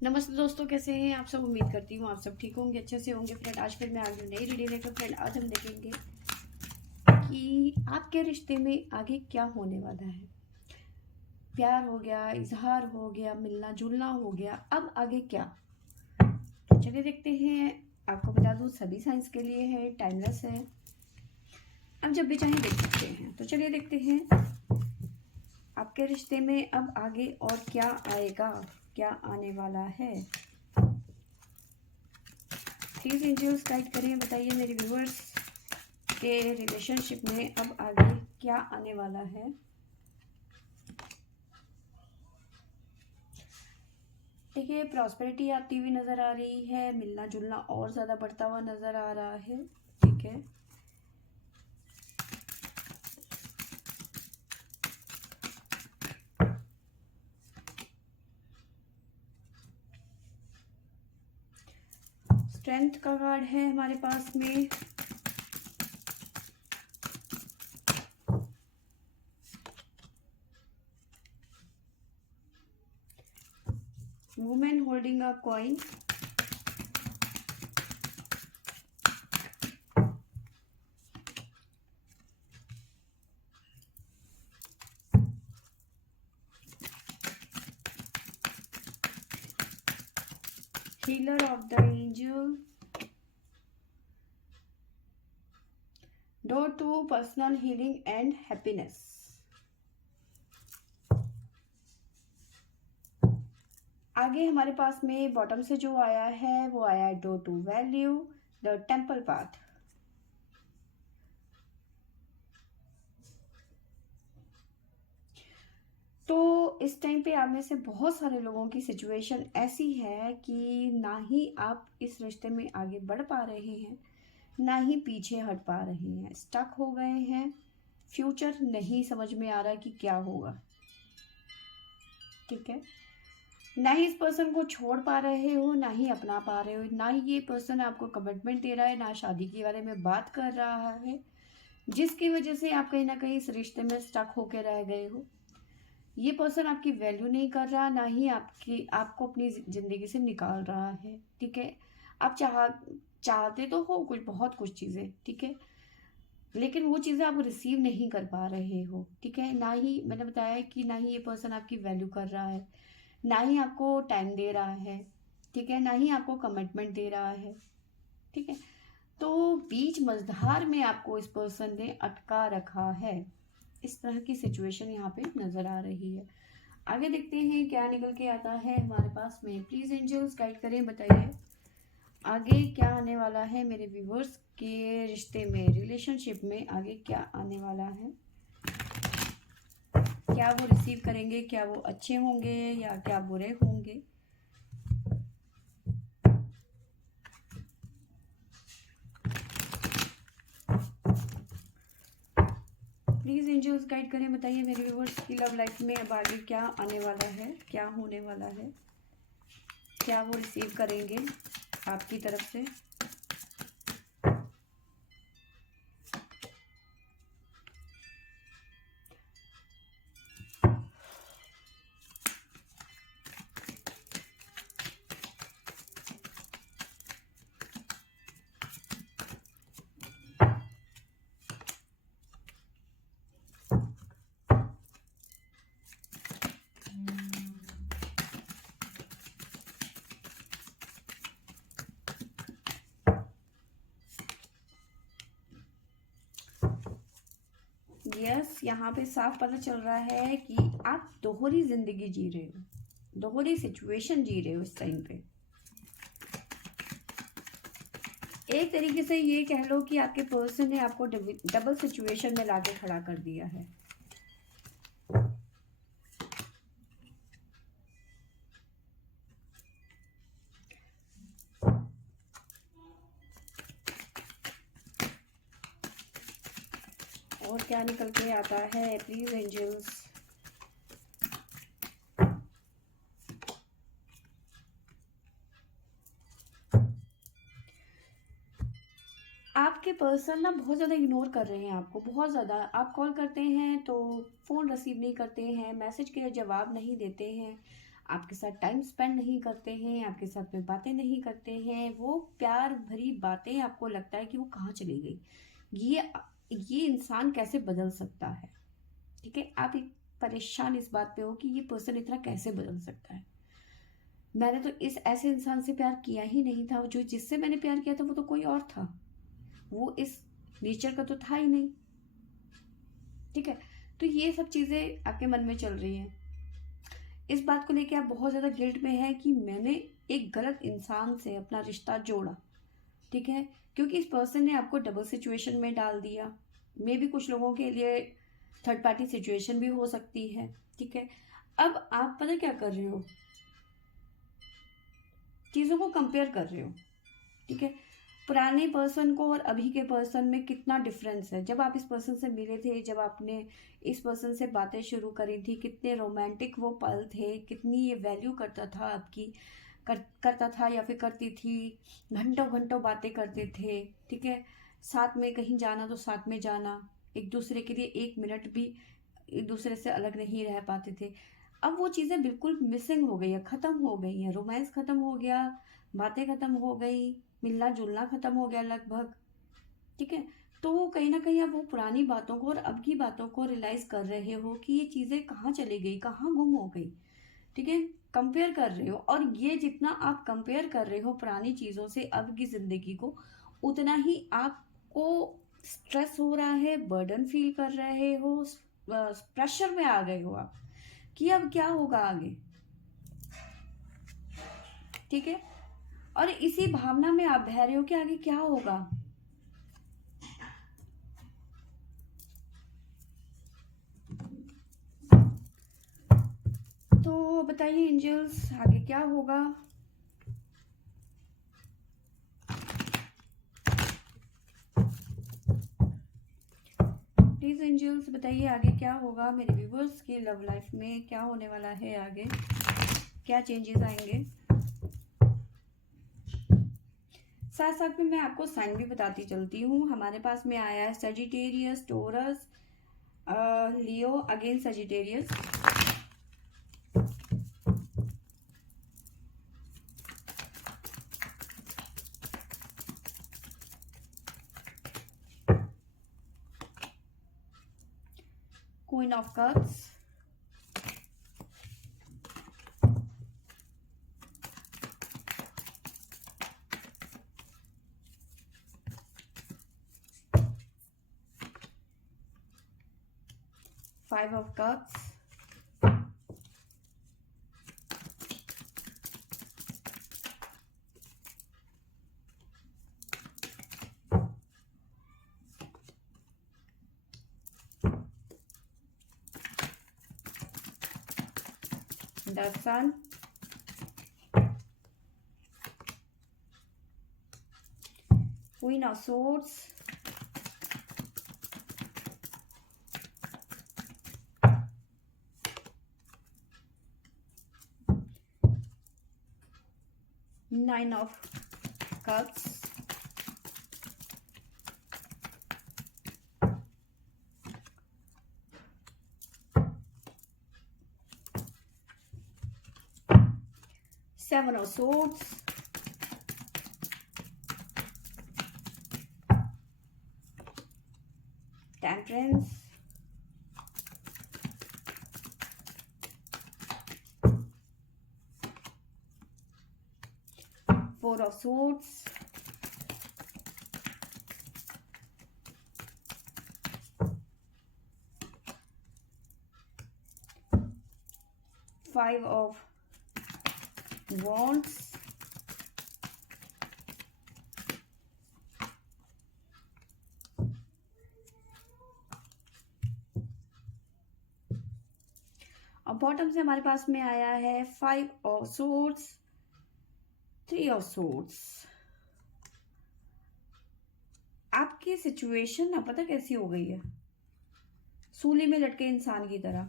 नमस्ते दोस्तों, कैसे हैं आप सब। उम्मीद करती हूँ आप सब ठीक होंगे, अच्छे से होंगे। फ्रेंड, आज फिर मैं आ गई नई वीडियो लेकर। फ्रेंड, आज हम देखेंगे कि आपके रिश्ते में आगे क्या होने वाला है। प्यार हो गया, इजहार हो गया, मिलना जुलना हो गया, अब आगे क्या। तो चलिए देखते हैं। आपको बता दूँ, सभी साइंस के लिए है, टाइमलेस है, अब जब भी चाहें देख सकते हैं। तो चलिए देखते हैं आपके रिश्ते में अब आगे और क्या आएगा, क्या आने वाला है। प्लीज एंजल्स गाइड करें, बताइए मेरे व्यूअर्स के रिलेशनशिप में अब आगे क्या आने वाला है। देखिए, प्रॉस्पेरिटी आती हुई नजर आ रही है, मिलना जुलना और ज्यादा बढ़ता हुआ नजर आ रहा है। ठीक है, स्ट्रेंथ का कार्ड है हमारे पास में। Women holding a coin. Healer of the angel. Door to personal healing and happiness. आगे हमारे पास में बॉटम से जो आया है वो आया है door to value, the temple path. तो इस टाइम पे आप में से बहुत सारे लोगों की सिचुएशन ऐसी है कि ना ही आप इस रिश्ते में आगे बढ़ पा रहे हैं, ना ही पीछे हट पा रहे हैं, स्टक हो गए हैं। फ्यूचर नहीं समझ में आ रहा कि क्या होगा। ठीक है, ना ही इस पर्सन को छोड़ पा रहे हो, ना ही अपना पा रहे हो, ना ही ये पर्सन आपको कमिटमेंट दे रहा है, ना शादी के बारे में बात कर रहा है, जिसकी वजह से आप कहीं ना कहीं इस रिश्ते में स्टक होके रह गए हो। ये पर्सन आपकी वैल्यू नहीं कर रहा, ना ही आपको अपनी जिंदगी से निकाल रहा है। ठीक है, आप चाहते तो हो कुछ, बहुत कुछ चीजें, ठीक है, लेकिन वो चीजें आप रिसीव नहीं कर पा रहे हो। ठीक है, ना ही मैंने बताया कि ना ही ये पर्सन आपकी वैल्यू कर रहा है, ना ही आपको टाइम दे रहा है। ठीक है, ना ही आपको कमिटमेंट दे रहा है। ठीक है, तो बीच मझधार में आपको इस पर्सन ने अटका रखा है। इस तरह की सिचुएशन यहाँ पे नजर आ रही है। आगे देखते हैं क्या निकल के आता है हमारे पास में। प्लीज एंजल्स गाइड करें, बताइए आगे क्या आने वाला है मेरे व्यूवर्स के रिश्ते में, रिलेशनशिप में आगे क्या आने वाला है। क्या वो रिसीव करेंगे, क्या वो अच्छे होंगे या क्या बुरे होंगे। प्लीज एंजल्स गाइड करें, बताइए मेरे व्यूवर्स की लव लाइफ में अब आगे क्या आने वाला है, क्या होने वाला है। क्या वो रिसीव करेंगे आपकी तरफ से। यस, यहाँ पे साफ पता चल रहा है कि आप दोहरी जिंदगी जी रहे हो, दोहरी सिचुएशन जी रहे हो इस टाइम पे। एक तरीके से ये कह लो कि आपके पर्सन ने आपको डबल सिचुएशन में लाके खड़ा कर दिया है। और क्या निकल के आता है प्लीज एंजल्स। आपके पर्सन ना बहुत ज़्यादा इग्नोर कर रहे हैं आपको, बहुत ज़्यादा। आप कॉल करते हैं तो फ़ोन रिसीव नहीं करते हैं, मैसेज के जवाब नहीं देते हैं, आपके साथ टाइम स्पेंड नहीं करते हैं, आपके साथ में बातें नहीं करते हैं, वो प्यार भरी बातें आपको लगता है कि वो कहाँ चली गई, ये इंसान कैसे बदल सकता है। ठीक है, आप एक परेशान इस बात पे हो कि ये पर्सन इतना कैसे बदल सकता है। मैंने तो इस ऐसे इंसान से प्यार किया ही नहीं था, जो जिससे मैंने प्यार किया था वो तो कोई और था, वो इस नेचर का तो था ही नहीं। ठीक है, तो ये सब चीज़ें आपके मन में चल रही हैं। इस बात को लेके आप बहुत ज़्यादा गिल्ट में है कि मैंने एक गलत इंसान से अपना रिश्ता जोड़ा। ठीक है, क्योंकि इस पर्सन ने आपको डबल सिचुएशन में डाल दिया। मे भी कुछ लोगों के लिए थर्ड पार्टी सिचुएशन भी हो सकती है। ठीक है, अब आप पता क्या कर रहे हो, चीज़ों को कंपेयर कर रहे हो। ठीक है, पुराने पर्सन को और अभी के पर्सन में कितना डिफरेंस है। जब आप इस पर्सन से मिले थे, जब आपने इस पर्सन से बातें शुरू करी थी, कितने रोमांटिक वो पल थे, कितनी ये वैल्यू करता था आपकी, करता था या फिर करती थी। घंटों घंटों बातें करते थे। ठीक है, साथ में कहीं जाना तो साथ में जाना, एक दूसरे के लिए एक मिनट भी एक दूसरे से अलग नहीं रह पाते थे। अब वो चीज़ें बिल्कुल मिसिंग हो गई है, ख़त्म हो गई हैं। रोमांस ख़त्म हो गया, बातें ख़त्म हो गई, मिलना जुलना ख़त्म हो गया लगभग। ठीक है, तो कहीं ना कहीं आप वो पुरानी बातों को और अब की बातों को रियलाइज कर रहे हो कि ये चीज़ें कहाँ चली गई, कहाँ गुम हो गई। ठीक है, कंपेयर कर रहे हो, और ये जितना आप कंपेयर कर रहे हो पुरानी चीज़ों से अब की ज़िंदगी को, उतना ही आपको स्ट्रेस हो रहा है, बर्डन फील कर रहे हो, प्रेशर में आ गए हो आप कि अब क्या होगा आगे। ठीक है, और इसी भावना में आप बह रहे हो कि आगे क्या होगा। तो बताइए एंजल्स, आगे क्या होगा। प्लीज एंजल्स बताइए आगे क्या होगा, मेरे व्यूवर्स की लव लाइफ में क्या होने वाला है, आगे क्या चेंजेस आएंगे। साथ साथ में मैं आपको साइन भी बताती चलती हूँ। हमारे पास में आया है Sagittarius, Taurus, Leo, again Sagittarius, queen of cups, five of cups, the sun, queen of swords, nine of cups, seven of swords, temperance, four of swords, five of wands, और बॉटम से हमारे पास में आया है five of swords, three of swords. आपकी situation ना पता कैसी हो गई है, सूली में लटके इंसान की तरह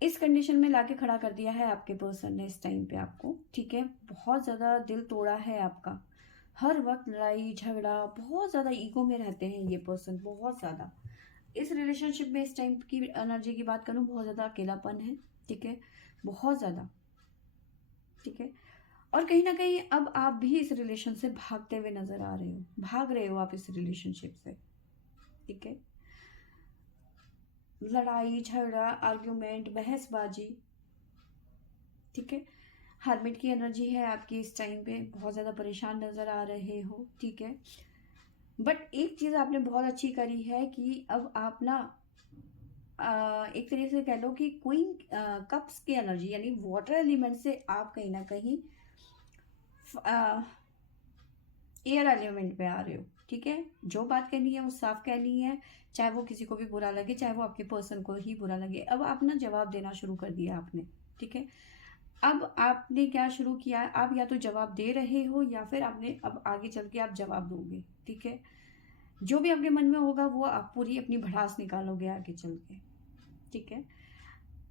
इस कंडीशन में लाके खड़ा कर दिया है आपके पर्सन ने इस टाइम पे आपको। ठीक है, बहुत ज़्यादा दिल तोड़ा है आपका, हर वक्त लड़ाई झगड़ा, बहुत ज़्यादा ईगो में रहते हैं ये पर्सन, बहुत ज़्यादा। इस रिलेशनशिप में इस टाइम की एनर्जी की बात करूं, बहुत ज़्यादा अकेलापन है, ठीक है, बहुत ज़्यादा, ठीक है। और कहीं ना कहीं अब आप भी इस रिलेशन से भागते हुए नजर आ रहे हो, भाग रहे हो आप इस रिलेशनशिप से, ठीक है। लड़ाई झगड़ा, आर्ग्यूमेंट, बहसबाजी, ठीक है। हर्मिट की एनर्जी है आपकी इस टाइम पे, बहुत ज़्यादा परेशान नजर आ रहे हो, ठीक है। बट एक चीज़ आपने बहुत अच्छी करी है कि अब आप ना एक तरीके से कह लो कि क्वीन कप्स की एनर्जी यानी वाटर एलिमेंट से आप कहीं ना कहीं एयर एलिमेंट पे आ रहे हो, ठीक है। जो बात कहनी है वो साफ कहनी है, चाहे वो किसी को भी बुरा लगे, चाहे वो आपके पर्सन को ही बुरा लगे। अब आप ना जवाब देना शुरू कर दिया आपने, ठीक है। अब आपने क्या शुरू किया, आप या तो जवाब दे रहे हो या फिर आपने अब आगे चल के आप जवाब दोगे, ठीक है। जो भी आपके मन में होगा वो आप पूरी अपनी भड़ास निकालोगे आगे चल के, ठीक है।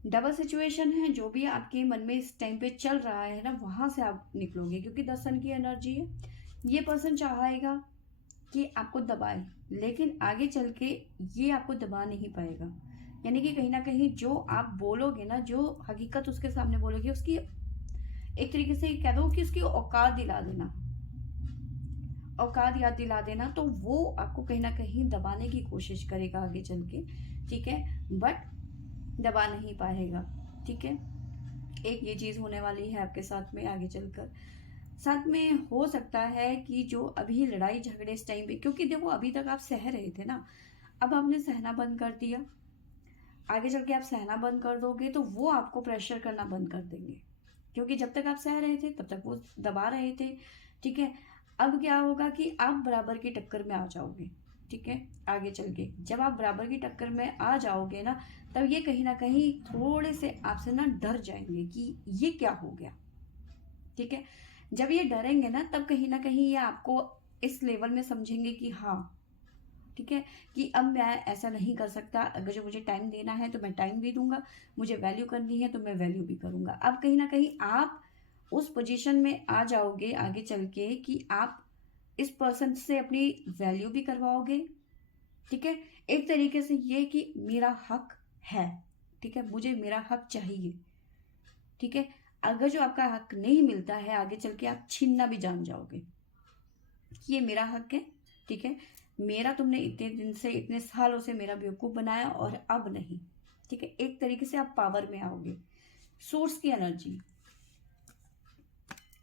डबल सिचुएशन है, जो भी आपके मन में इस टाइम पे चल रहा है ना, वहां से आप निकलोगे, क्योंकि 10 सन की एनर्जी है। ये पर्सन चाहेगा कि आपको दबाए, लेकिन आगे चल के ये आपको दबा नहीं पाएगा। यानी कि कहीं ना कहीं जो आप बोलोगे ना, जो हकीकत उसके सामने बोलोगे, उसकी एक तरीके से कह दो कि उसकी औकात दिला देना, औकात याद दिला देना, तो वो आपको कहीं ना कहीं दबाने की कोशिश करेगा आगे चल के, ठीक है। बट दबा नहीं पाएगा, ठीक है। एक ये चीज होने वाली है आपके साथ में आगे चलकर। साथ में हो सकता है कि जो अभी लड़ाई झगड़े इस टाइम पे, क्योंकि देखो अभी तक आप सह रहे थे ना, अब आपने सहना बंद कर दिया, आगे चल के आप सहना बंद कर दोगे तो वो आपको प्रेशर करना बंद कर देंगे, क्योंकि जब तक आप सह रहे थे तब तक वो दबा रहे थे, ठीक है। अब क्या होगा कि आप बराबर की टक्कर में आ जाओगे, ठीक है। आगे चल के जब आप बराबर की टक्कर में आ जाओगे ना, तब ये कहीं ना कहीं थोड़े से आपसे ना डर जाएंगे कि ये क्या हो गया, ठीक है। जब ये डरेंगे ना, तब कहीं ना कहीं ये आपको इस लेवल में समझेंगे कि हाँ, ठीक है, कि अब मैं ऐसा नहीं कर सकता, अगर जो मुझे टाइम देना है तो मैं टाइम भी दूंगा, मुझे वैल्यू करनी है तो मैं वैल्यू भी करूंगा। अब कहीं ना कहीं आप उस पोजीशन में आ जाओगे आगे चल के कि आप इस पर्सन से अपनी वैल्यू भी करवाओगे, ठीक है। एक तरीके से ये कि मेरा हक है, ठीक है, मुझे मेरा हक चाहिए, ठीक है। अगर जो आपका हक नहीं मिलता है, आगे चल के आप छीनना भी जान जाओगे कि ये मेरा हक है, ठीक है। मेरा तुमने इतने दिन से, इतने सालों से मेरा बेवकूफ बनाया और अब नहीं, ठीक है। एक तरीके से आप पावर में आओगे। सोर्स की एनर्जी,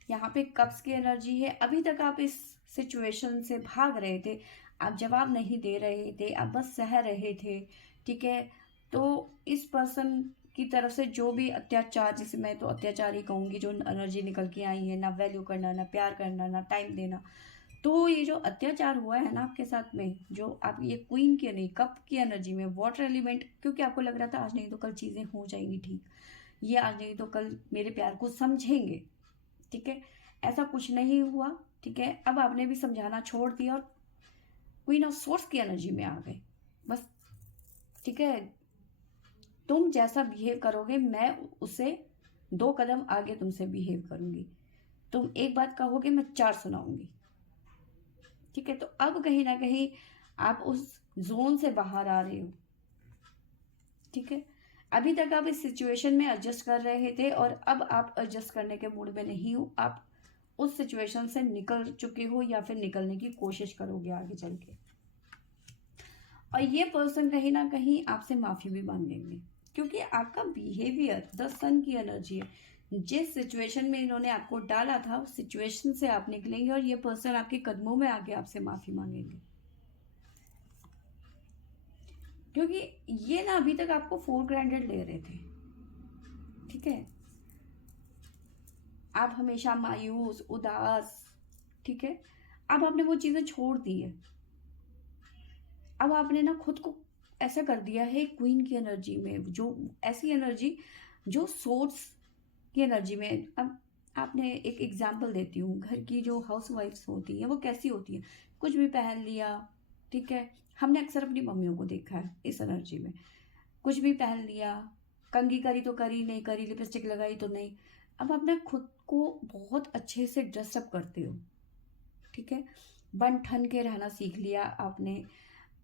यहाँ पे कप्स की एनर्जी है। अभी तक आप इस सिचुएशन से भाग रहे थे, आप जवाब नहीं दे रहे थे, आप बस सह रहे थे, ठीक है। तो इस पर्सन की तरफ से जो भी अत्याचार, जिसे मैं तो अत्याचार ही कहूंगी, जो एनर्जी निकल के आई है, ना वैल्यू करना, ना प्यार करना, ना टाइम देना, तो ये जो अत्याचार हुआ है ना आपके साथ में, जो आप ये क्वीन की नहीं, कप की एनर्जी में वाटर एलिमेंट, क्योंकि आपको लग रहा था आज नहीं तो कल चीजें हो जाएंगी ठीक, ये आज नहीं तो कल मेरे प्यार को समझेंगे, ठीक है। ऐसा कुछ नहीं हुआ, ठीक है। अब आपने भी समझाना छोड़ दिया और क्वीन ऑफ सोर्स की एनर्जी में आ गए, बस, ठीक है। तुम जैसा बिहेव करोगे, मैं उससे 2 कदम आगे तुमसे बिहेव करूंगी, तुम एक बात कहोगे मैं 4 सुनाऊंगी, ठीक है। तो अब कहीं ना कहीं आप उस जोन से बाहर आ रहे हो, ठीक है। अभी तक आप इस सिचुएशन में एडजस्ट कर रहे थे और अब आप एडजस्ट करने के मूड में नहीं हो, आप उस सिचुएशन से निकल चुके हो या फिर निकलने की कोशिश करोगे आगे चल के। और ये पर्सन कहीं ना कहीं आपसे माफी भी मांगेंगे, क्योंकि आपका बिहेवियर 10 सन की एनर्जी है, जिस सिचुएशन में इन्होंने आपको डाला था उस सिचुएशन से आप निकलेंगे और ये पर्सन आपके कदमों में आके आपसे माफी मांगेंगे, क्योंकि ये ना अभी तक आपको फॉर ग्रांटेड ले रहे थे, ठीक है। आप हमेशा मायूस, उदास, ठीक है। अब आपने वो चीजें छोड़ दी है, अब आपने ना खुद को ऐसा कर दिया है क्वीन की एनर्जी में, जो ऐसी एनर्जी जो सोर्स की एनर्जी में। अब आपने एक एग्जाम्पल देती हूँ, घर की जो हाउस वाइफ्स होती हैं वो कैसी होती हैं, कुछ भी पहन लिया, ठीक है। हमने अक्सर अपनी मम्मियों को देखा है इस एनर्जी में, कुछ भी पहन लिया, कंघी करी तो करी, नहीं करी, लिपस्टिक लगाई तो नहीं। अब आप ना खुद को बहुत अच्छे से ड्रेसअप करते हो, ठीक है। बन ठन के रहना सीख लिया आपने,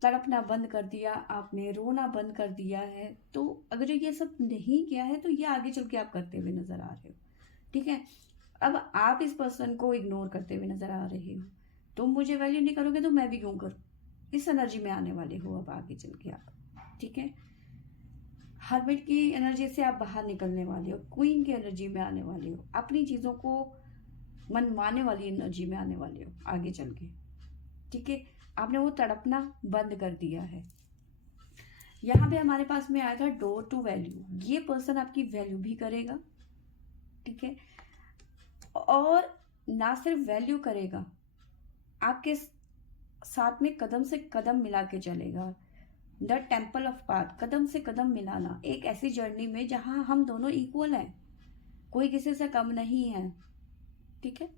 तड़पना बंद कर दिया, आपने रोना बंद कर दिया है, तो अगर ये सब नहीं किया है तो ये आगे चल के आप करते हुए नज़र आ रहे हो, ठीक है। अब आप इस पर्सन को इग्नोर करते हुए नज़र आ रहे हो, तुम मुझे वैल्यू नहीं करोगे तो मैं भी क्यों करूँ, इस एनर्जी में आने वाले हो अब आगे चल के आप, ठीक है। हर्मिट की एनर्जी से आप बाहर निकलने वाले हो, क्वीन की एनर्जी में आने वाले हो, अपनी चीज़ों को मनवाने वाली एनर्जी में आने वाले हो आगे चल के, ठीक है। आपने वो तड़पना बंद कर दिया है। यहाँ पे हमारे पास में आया था डोर टू वैल्यू, ये पर्सन आपकी वैल्यू भी करेगा, ठीक है, और ना सिर्फ वैल्यू करेगा, आपके साथ में कदम से कदम मिला के चलेगा। द टेम्पल ऑफ पाथ, कदम से कदम मिलाना, एक ऐसी जर्नी में जहाँ हम दोनों इक्वल हैं, कोई किसी से कम नहीं है, ठीक है।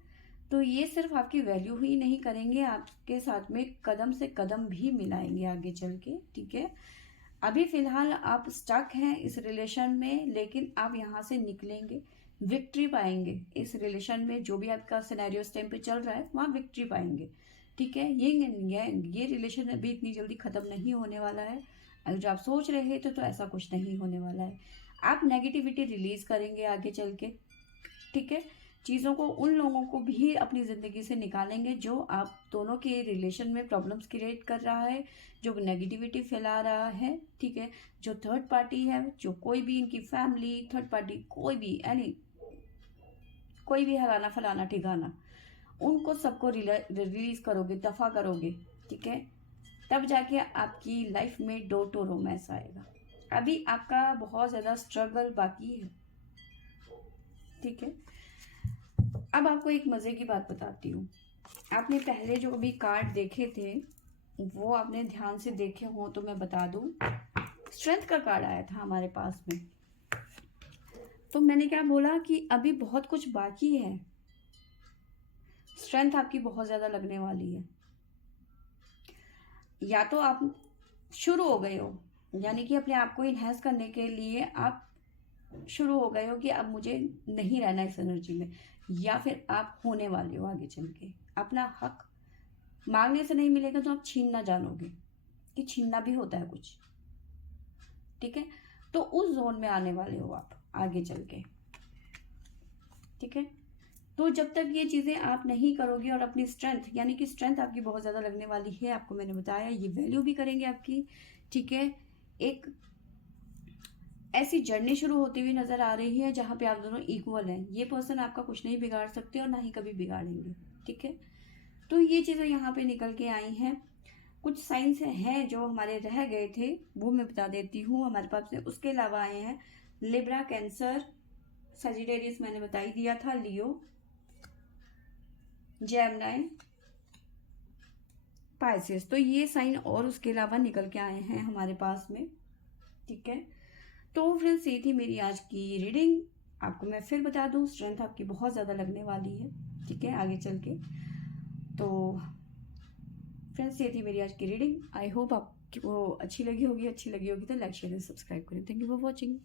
तो ये सिर्फ आपकी वैल्यू ही नहीं करेंगे, आपके साथ में कदम से कदम भी मिलाएंगे आगे चल के, ठीक है। अभी फिलहाल आप स्टक हैं इस रिलेशन में, लेकिन आप यहाँ से निकलेंगे, विक्ट्री पाएंगे इस रिलेशन में, जो भी आपका सिनेरियो इस टाइम पे चल रहा है वहाँ विक्ट्री पाएंगे, ठीक है। ये रिलेशन अभी इतनी जल्दी ख़त्म नहीं होने वाला है, अगर जो आप सोच रहे थे तो ऐसा कुछ नहीं होने वाला है। आप नेगेटिविटी रिलीज़ करेंगे आगे चल के, ठीक है। चीज़ों को, उन लोगों को भी अपनी ज़िंदगी से निकालेंगे जो आप दोनों के रिलेशन में प्रॉब्लम्स क्रिएट कर रहा है, जो नेगेटिविटी फैला रहा है, ठीक है। जो थर्ड पार्टी है, जो कोई भी इनकी फैमिली, थर्ड पार्टी, कोई भी यानी कोई भी हराना फलाना ठिकाना, उनको सबको रिलीज करोगे, दफा करोगे, ठीक है। तब जाके आपकी लाइफ में डोर टू रोमांस आएगा। अभी आपका बहुत ज़्यादा स्ट्रगल बाकी है, ठीक है। अब आपको एक मज़े की बात बताती हूँ, आपने पहले जो भी कार्ड देखे थे वो आपने ध्यान से देखे हो तो मैं बता दूँ, स्ट्रेंथ का कार्ड आया था हमारे पास में, तो मैंने क्या बोला कि अभी बहुत कुछ बाकी है, स्ट्रेंथ आपकी बहुत ज़्यादा लगने वाली है। या तो आप शुरू हो गए हो, यानी कि अपने आप को इन्हेंस करने के लिए आप शुरू हो गए हो कि अब मुझे नहीं रहना इस एनर्जी में, या फिर आप होने वाले हो आगे चल के, अपना हक मांगने से नहीं मिलेगा तो आप छीनना जानोगे कि छीनना भी होता है कुछ, ठीक है। तो उस जोन में आने वाले हो आप आगे चल के, ठीक है। तो जब तक ये चीज़ें आप नहीं करोगे और अपनी स्ट्रेंथ, यानी कि स्ट्रेंथ आपकी बहुत ज़्यादा लगने वाली है, आपको मैंने बताया, ये वैल्यू भी करेंगे आपकी, ठीक है। एक ऐसी जर्नी शुरू होती हुई नज़र आ रही है जहाँ पे आप दोनों इक्वल हैं, ये पर्सन आपका कुछ नहीं बिगाड़ सकते और ना ही कभी बिगाड़ेंगे, ठीक है। तो ये चीज़ें यहाँ पे निकल के आई हैं। कुछ साइंस हैं जो हमारे रह गए थे वो मैं बता देती हूँ हमारे पास में, उसके अलावा आए हैं लिब्रा, कैंसर, सजिटेरियस मैंने बता ही दिया था, लियो, जेमिनी, पाइसेस, तो ये साइन और उसके अलावा निकल के आए हैं हमारे पास में, ठीक है। तो फ्रेंड्स ये थी मेरी आज की रीडिंग। आपको मैं फिर बता दूं, स्ट्रेंथ आपकी बहुत ज़्यादा लगने वाली है, ठीक है, आगे चल के। तो फ्रेंड्स ये थी मेरी आज की रीडिंग, आई होप आपको अच्छी लगी होगी तो लाइक शेयर एंड सब्सक्राइब करें। Thank you for watching.